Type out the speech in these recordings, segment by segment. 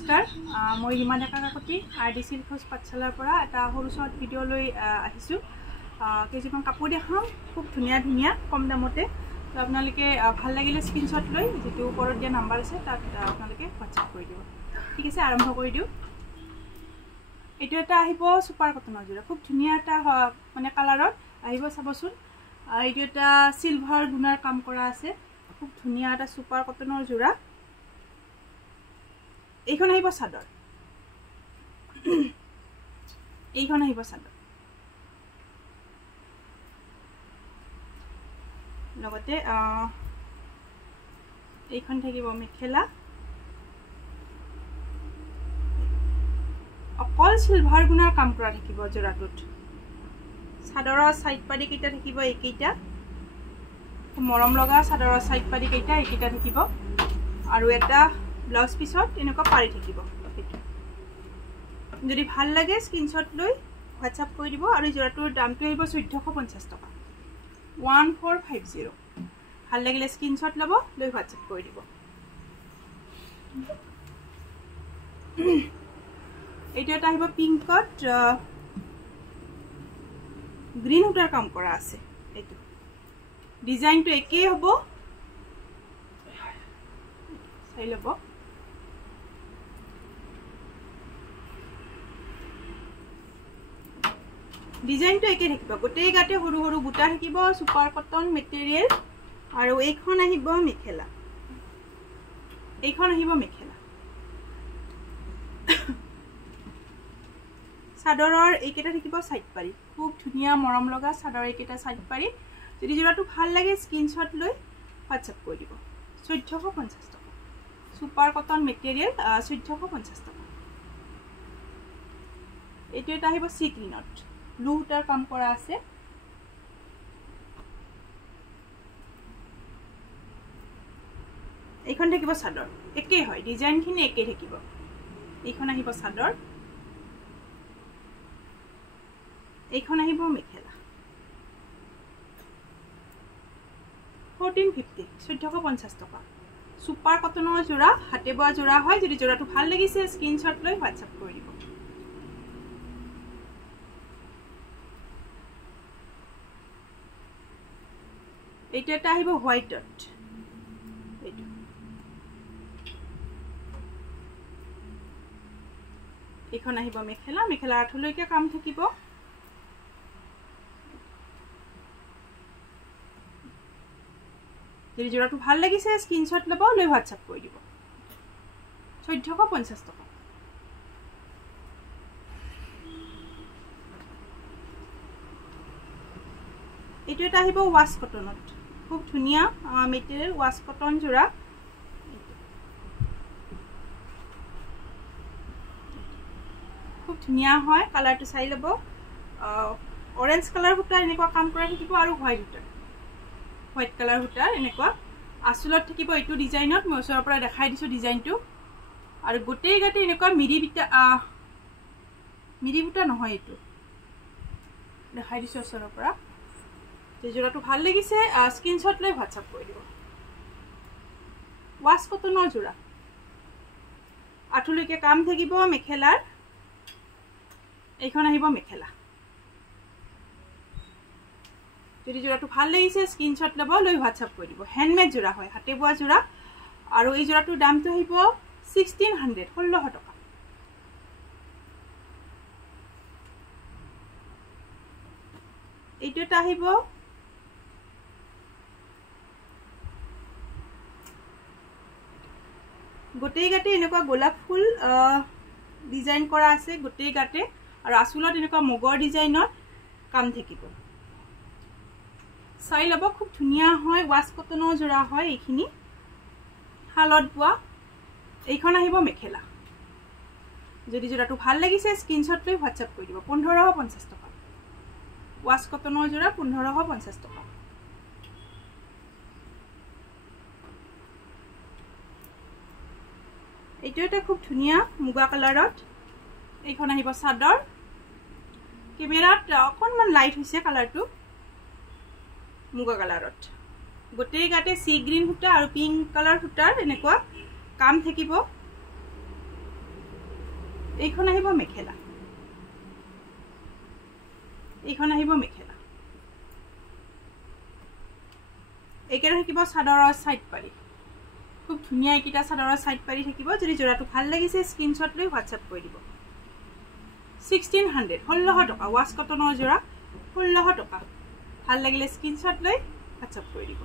নমস্কাৰ মই হিমা ডেকা কাকতি আৰডিসি খোজ পাঠশালাৰ পৰা এটা সৰু শৰ্ট ভিডিঅ' লৈ আহিছো কেইজনমান কাপোৰ দেখাম খুব ধুনীয়া ধুনীয়া কম দামতে তো আপোনালোকে ভাল লাগিলে স্ক্ৰিনশ্বট লৈ যেটো ওপৰত দিয়া নাম্বাৰ আছে তাত আপোনালোকে হোৱাটছআপ কৰি দিব ঠিক আছে আৰম্ভ কৰি দিও এটো এটা আহিব সুপাৰ কটনৰ জোৰা খুব ধুনীয়া এটা মানে কালাৰত আহিব চাবচোন এটো এটা সিলভাৰ গুণাৰ কাম কৰা আছে খুব ধুনীয়া এটা সুপাৰ কটনৰ জোৰা এইখন আহিব সাদৰ এইখন আহিব সাদৰ লগতে এইখন থাকিব মেখেলা অকল সিলভাৰ গুণাৰ কাম কৰা থাকিব জোৰাটোত সাদৰৰ সাইড পাৰি কেইটা থাকিব এইকেইটা মৰম লগা সাদৰৰ সাইড পাৰি কেইটা এইকেইটা থাকিব আৰু এটা ব্লাউজ পিছত এনেকুৱা পাৰি থাকিব যদি ভাল লাগে স্ক্ৰিনশ্বট লৈ হোৱাটছআপ কৰি দিব আৰু জোৰাটোৰ দামটো আহিব 1450 টকা 1450 ভাল লাগিলে স্ক্ৰিনশ্বট ল'ব লৈ হোৱাটছআপ কৰি দিব এইটো এটা আহিব পিংকত গ্ৰীন উটাৰ কাম কৰা আছে এইটো ডিজাইনটো একেই হ'ব চাই ল'ব ডিজাইনটো একে থাকিব গোটেই গাতে সৰু সৰু বুটা থাকিব সুপাৰ কটন মেটেৰিয়েল আৰু এইখন আহিব মেখেলা সাদৰৰ এইকেটা থাকিব সাইড পাৰি খুব ধুনীয়া মৰম লগা সাদৰ এইকেটা সাইড পাৰি যদি জোৰাটো ভাল লাগে স্ক্ৰিনশ্বট লৈ হোৱাটছআপ কৰি দিব 1450 টকা সুপাৰ কটন মেটেৰিয়েল 1450 টকা এইটো এটা আহিব সি গ্ৰীনত ব্লু উটাৰ কাম কৰা আছে এইখন থাকিব সাদৰ একে হয় ডিজাইনখিনি একে থাকিব এইখন আহিব সাদৰ এইখন আহিব মেখেলা 1450 টকা সুপাৰ কটনৰ জোৰা হাতে বোৱা জোৰা হয় যদি জোৰাটো ভাল লাগিছে স্ক্ৰিনশ্বট লৈ হোৱাটছআপ কৰি দিব এইটো এটা আহিব হোয়াইটত এইটো এইখন আহিব মেখেলা মেখেলা আঠলৈকে কাম থাকিব যদি জোৰাটো ভাল লাগিছে স্ক্ৰিনশ্বট ল'ব লৈ হোৱাটছআপ কৰি দিব 1450 টকা এইটো এটা আহিব ওয়াশ কটনত খুব ধুনীয়া মেটেৰিয়েল ওয়াশ কটন জোৰা খুব ধুনীয়া হয় কালাৰটো চাই ল'ব অৰেঞ্জ কালাৰ সূতাৰ এনেকুৱা কাম কৰা থাকিব আৰু হোৱাইট কালাৰ সূতাৰ এনেকুৱা আঁচলত থাকিব এইটো ডিজাইনত মই ওচৰৰ পৰা দেখাই দিছো ডিজাইনটো আৰু গোটেই গাতে এনেকুৱা মিৰি বুটা নহয় এইটো দেখাই দিছো ওচৰৰ পৰা জোৰাটো ভাল লাগিছে স্ক্ৰিনশ্বট লৈ হোৱাটছআপ কৰি দিব ওয়াশ কটনৰ জোৰা আঠলৈকে কাম থাকিব মেখেলাৰ এইখন আহিব মেখেলা যদি জোৰাটো ভাল লাগিছে স্ক্ৰিনশ্বট ল'ব লৈ হোৱাটছআপ কৰি দিব হ্যান্ডমেড জোৰা হয় হাতে বোৱা জোৰা আৰু এই জোৰাটোৰ দামটো আহিব 1600 টকা এইটো এটা আহিব গোটেই গাতে এনেকুৱা গোলাপ ফুল ডিজাইন কৰা আছে গোটেই গাতে আৰু আঁচলত এনেকুৱা মগৰ ডিজাইনৰ কাম থাকিব চাই ল'ব খুব ধুনীয়া হয় ওয়াশ কটনৰ জোৰা হয় এইখিনি হালত বোৱা এইখন আহিব মেখেলা যদি জোৰাটো ভাল লাগিছে স্ক্ৰিনশ্বট লৈ হোৱাটছআপ কৰি দিব 1550 টকা ওয়াশ কটনৰ জোৰা 1550 টকা এইটো এটা খুব ধুনীয়া মুগা কালাৰত এইখন আহিব সাদৰ কেমেৰাত অকনমান লাইট হৈছে কালাৰটো মুগা কালাৰত গোটেই গাতে সি গ্ৰীন সূতা আৰু পিংক কালাৰ সূতাৰ এনেকুৱা কাম থাকিব এইখন আহিব মেখেলা এইখন আহিব মেখেলা একেৰে থাকিব চাদৰৰ সাইড পাৰি খুব ধুনিয়া এইটা চাদৰৰ সাইড পাৰি থাকিব যদি জোৰাটো ভাল লাগিছে স্ক্ৰিনশ্বট লৈ WhatsApp কৰি দিব 1600 1600 টকা ওয়াশ কটনৰ জোৰা 1600 টকা ভাল লাগিলে স্ক্ৰিনশ্বট লৈ WhatsApp কৰি দিব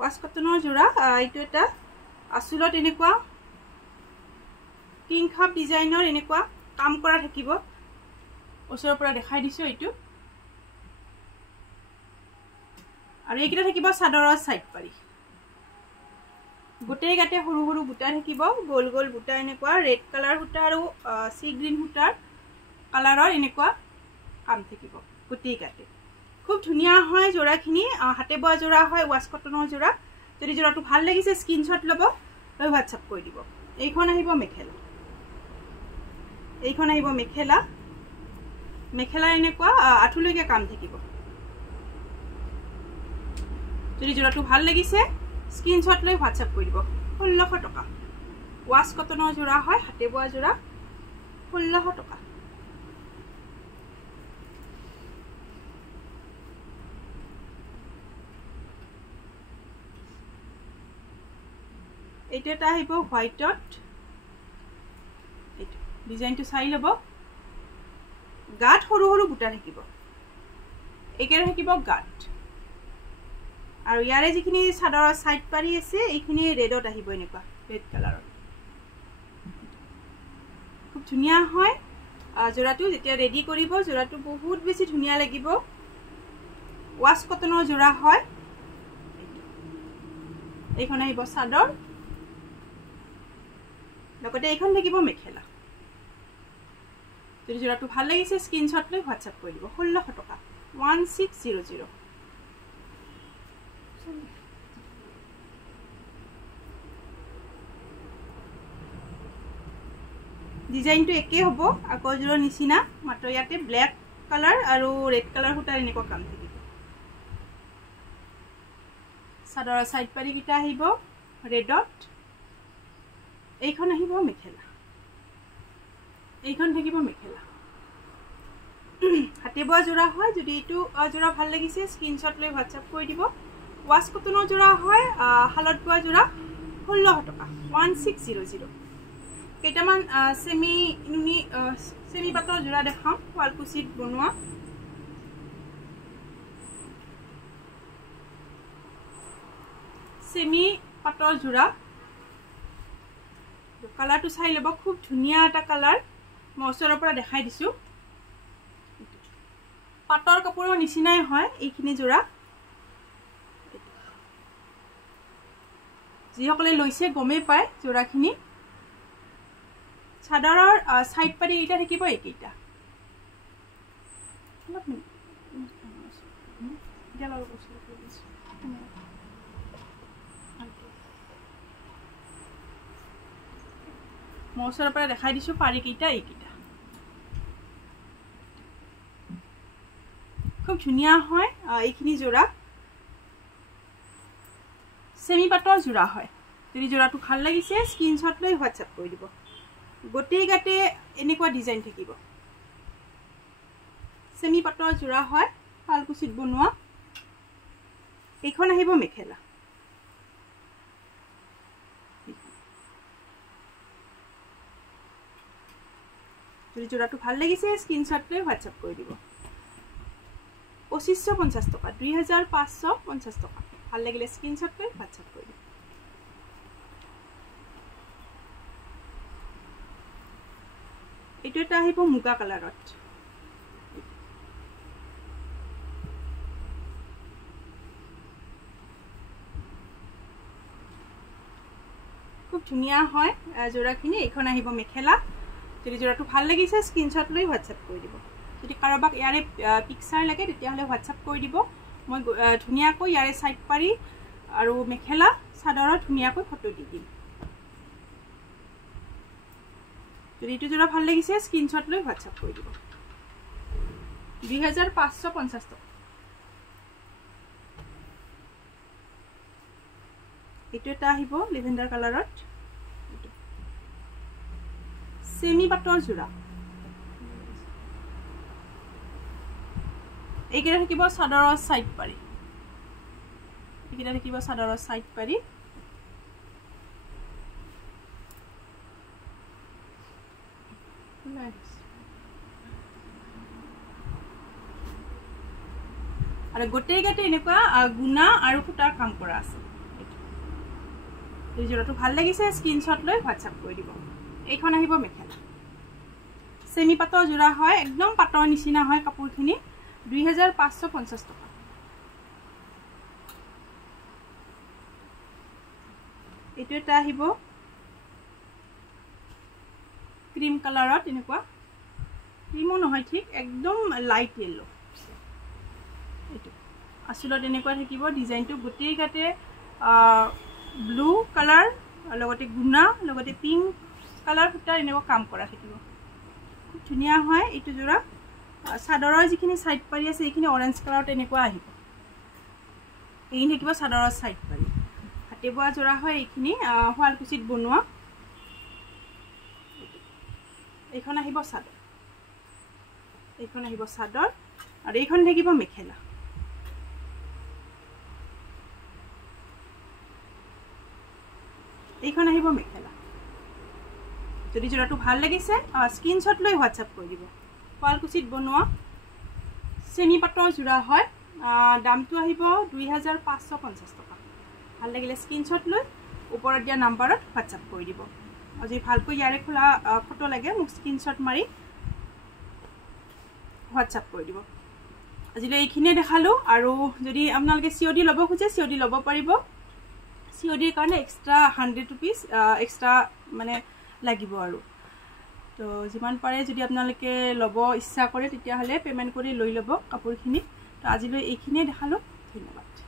ওয়াশ কটনৰ জোৰা এইটো এটা আসুলত এনেকুৱা কিং খাপ ডিজাইনৰ এনেকুৱা কাম কৰা থাকিব ওচৰৰ পৰা দেখাই দিছো এইটো আৰু এইকিটা থাকিব চাদৰৰ সাইড পাৰি গোটেই গাতে সৰু সৰু বুটা থাকিব গোল গোল বুটা এনেকুৱা ৰেড কালাৰ বুটা আৰু সি গ্ৰীন বুটাৰ কালাৰৰ এনেকুৱা কাম থাকিব গোটেই গাতে খুব ধুনিয়া হয় জোৰাখিনি হাতে বোৱা জোৰা হয় ওয়াশ কটনৰ জোৰা যদি জোৰাটো ভাল লাগিছে স্ক্ৰিনশ্বট লব লৈ WhatsApp কৰি দিব এইখন আহিব মেখেলা এইখন আহিব মেখেলা মেখেলা এনেকুৱা আঠুলৈকে কাম থাকিব যদি জোৰাটো ভাল লাগিছে স্ক্ৰিনশ্বট লৈ WhatsApp কৰি দিব 1600 টকা ওয়াশ কটনৰ জোৰা হয় হাতে বোৱা জোৰা 1600 টকা এইটো এটা আহিব হোয়াইটত এইটো ডিজাইনটো চাই লব গাত সৰু সৰু বুটা থাকিব একেৰে থাকিব গাত আৰু ইয়াৰে যিখিনি চাদৰৰ সাইড পাৰি আছে এইখিনি ৰেডত আহিব এনেকুৱা ৰেড কালাৰৰ খুব ধুনিয়া হয় জোৰাটো যেতিয়া ৰেডি কৰিব জোৰাটো বহুত বেছি ধুনিয়া লাগিব ওয়াশ কটনৰ জোৰা হয় এইখন আহিব চাদৰ লগতে এইখন থাকিব মেখেলা যদি জোৰাটো ভাল লাগিছে স্ক্ৰিনশ্বট লৈ WhatsApp কৰি দিব 1600 টকা 1600 ডিজাইনটো একে হ'ব আকজোৰৰ নিচিনা মাত্ৰ ইয়াতে ব্ল্যাক কালাৰ আৰু ৰেড কালাৰ হুটাৰ এনেকুৱা কাম থাকিব চাদৰৰ সাইড পাৰি কিটা আহিব ৰেডত এইখন আহিব মেখেলা এইখন থাকিব মেখেলা হাতে বোৱা জোৰা হয় যদি এইটো জোৰা ভাল লাগিছে স্ক্ৰিনশ্বট লৈ WhatsApp কৰি দিব ওয়াশ কটনৰ জোৰা হয় হালত বোৱা জোৰা 1600 টকা 1600 কেইটামান সেমি পাটৰ জোৰা দেখাম ওয়ালকুচিত বনোৱা সেমি পাটৰ জোৰা কালাৰটো চাই লব খুব ধুনিয়া এটা কালাৰ মই ওচৰৰ পৰা দেখাই দিছো পাটৰ কাপোৰৰ নিচিনাই হয় এইখিনি জোৰা যিসকলে লৈছে গমে পায় জোৰাখিনি চাদৰৰ সাইড পাৰি এটা থাকিব এইকেইটা মই ওচৰৰ পৰা দেখাই দিছো পাৰি কেইটা এইকেইটা খুব ধুনিয়া হয় এইখিনি জোৰা সেমি পাটৰ জোৰা হয় যদি জোৰাটো ভাল লাগিছে স্ক্ৰিনশ্বট লৈ WhatsApp কৰি দিব গোটেই গাতে এনেকুৱা ডিজাইন থাকিব সেমি পাটৰ জোৰা হয় পালকুচিত বনোৱা এইখন আহিব মেখেলা যদি জোৰাটো ভাল লাগিছে স্ক্ৰিনশ্বট লৈ WhatsApp কৰি দিব 2550 টকা 2550 টকা ভাল লাগিলে স্ক্ৰিনশ্বট লৈ WhatsApp কৰি দিব এইটো এটা আহিব মুগা কালাৰত খুব ধুনিয়া হয় জোৰাখিনি এইখন আহিব মেখেলা যদি জোৰাটো ভাল লাগিছে স্ক্ৰিনশ্বট লৈ WhatsApp কৰি দিব যদি কাৰোবাক ইয়াৰে পিকচাৰ লাগে তেতিয়াহলে WhatsApp কৰি দিব মই ধুনিয়াকৈ ইয়াৰে সাইড পাৰি আৰু মেখেলা চাদৰৰ ধুনিয়াকৈ ফটো দি দিম যদি এইটো জোৰা ভাল লাগিছে স্ক্ৰিনশ্বট লৈ WhatsApp কৰি দিব 2550 টকা এইটো এটা আহিব লেভেণ্ডাৰ কালাৰত সেমি পাটৰ জোৰা এইকেইটা থাকিব চাদৰৰ সাইড পাৰি এইকেইটা থাকিব চাদৰৰ সাইড পাৰি আৰু গোটেইকেইটা এনেকুৱা গুণা আৰু ফুটাৰ কাম কৰা আছে এই জোৰাটো ভাল লাগিছে স্ক্ৰিনশ্বট লৈ হোৱাটছআপ কৰি দিব এইখন আহিব মেখেলা সেমি পাটৰ জোৰা হয় একদম পাটৰ নিচিনা হয় কাপোৰখিনি 2550 টকা এইটো এটা আহিব ক্ৰীম কালাৰত এনেকুৱা ক্ৰীমো নহয় ঠিক একদম লাইট ইয়েলো এইটো আসলত এনেকুৱা থাকিব ডিজাইনটো গোটেইকাতে ব্লু কালাৰ লগতে গুণা লগতে পিংক কালাৰ ফুটাৰ এনেকুৱা কাম কৰা থাকিব খুব ধুনীয়া হয় এইটো জোৰা চাদৰৰ যিখিনি সাইড পাৰি আছে এইখিনি অৰেঞ্জ কালাৰত এনেকুৱা আহিব এইখিনি থাকিব চাদৰৰ সাইড পাৰি হাতে বোৱা জোৰা হয় এইখিনি শুৱালকুছিত বনোৱা এইখন আহিব চাদৰ আৰু এইখন থাকিব মেখেলা এইখন আহিব মেখেলা যদি জোৰাটো ভাল লাগিছে স্ক্ৰিনশ্বট লৈ হোৱাটছআপ কৰি দিব শুৱালকুছিত বনোৱা সেমি পাটৰ জোৰা হয় দামটো আহিব 2550 টকা ভাল লাগিলে স্ক্ৰিনশ্বট লৈ ওপৰত দিয়া নাম্বাৰত হোৱাটছআপ কৰি দিব আজি ভালকৈ ইয়াৰে খোলা ফটো লাগে মোক স্ক্ৰিনশ্বট মাৰি হোৱাটছআপ কৰি দিব আজিলৈ এইখিনিয়ে দেখালো আৰু যদি আপোনালোকে COD ল'ব খুজে COD ল'ব পাৰিব CODৰ কাৰণে এক্সট্ৰা 100 रुपीस এক্সট্ৰা মানে লাগিব আৰু তো যিমান পাৰে যদি আপোনালোকে ল'ব ইচ্ছা কৰে তেতিয়া হলে পেমেন্ট কৰি লৈ ল'ব কাপোৰখিনি তো আজিলৈ এইখিনিয়ে দেখালো ধন্যবাদ